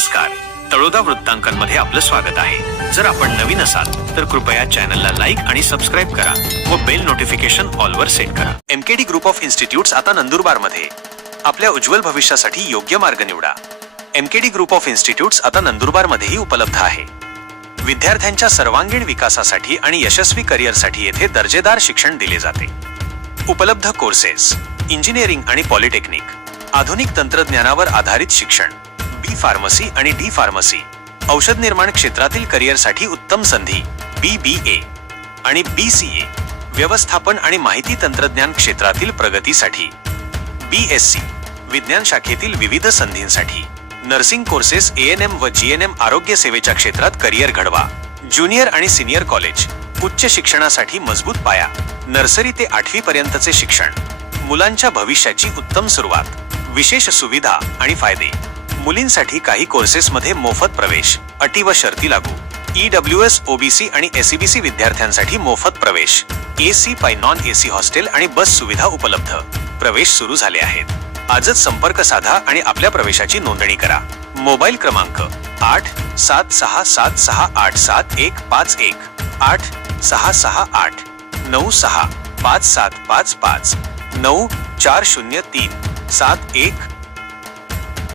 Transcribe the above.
नमस्कार. तळोदा वृत्तांकनमध्ये आपलं स्वागत आहे. जर आपण नवीन असाल तर कृपया चॅनलला लाईक आणि सबस्क्राईब करा व बेल नोटिफिकेशन ऑलवर सेट करा. एमकेडी ग्रुप ऑफ इन्स्टिट्यूट्स आता नंदुरबारमध्ये. आपल्या उज्ज्वल भविष्यासाठी योग्य मार्ग निवडा. एमकेडी ग्रुप ऑफ इन्स्टिट्यूट्स आता नंदुरबारमध्येही उपलब्ध आहे. विद्यार्थ्यांच्या सर्वांगीण विकासासाठी आणि यशस्वी करिअरसाठी येथे दर्जेदार शिक्षण दिले जाते. उपलब्ध कोर्सेस इंजिनिअरिंग आणि पॉलिटेक्निक आधुनिक तंत्रज्ञानावर आधारित शिक्षण फार्मसी आणि डी फार्मसी. औषध निर्माण क्षेत्रातील करिअरसाठी उत्तम संधी बी बी ए. आणि बी सी ए व्यवस्थापन आणि माहिती तंत्रज्ञान क्षेत्रातील प्रगतीसाठी. बी एस सी विज्ञान शाखेतील विविध संधींसाठी. Nursing courses A N M व जी एन एम आरोग्य सेवेच्या क्षेत्रात करिअर घडवा. ज्युनियर आणि सिनियर कॉलेज उच्च शिक्षणासाठी मजबूत पाया. नर्सरी ते आठवी पर्यंतचे शिक्षण. मुलांच्या भविष्याची उत्तम सुरुवात. विशेष सुविधा आणि फायदे. मुलींसाठी काही कोर्सेसमध्ये मोफत प्रवेश. अटी व शर्ती लागू. ई डब्ल्यू एस ओबीसी आणि एसईबीसी विद्यार्थ्यांसाठी मोफत प्रवेश. एसी पाय नॉन एसी हॉस्टेल आणि बस सुविधा उपलब्ध. प्रवेश सुरू झाले आहेत. आजच संपर्क साधा आणि आपल्या प्रवेशाची नोंदणी करा. मोबाईल क्रमांक आठ सात सहा सात सहा आठ सात एक पाच एक. आठ सहा सहा आठ. नऊ सहा पाच सात पाच पाच. नऊ चार शून्य तीन. सात एक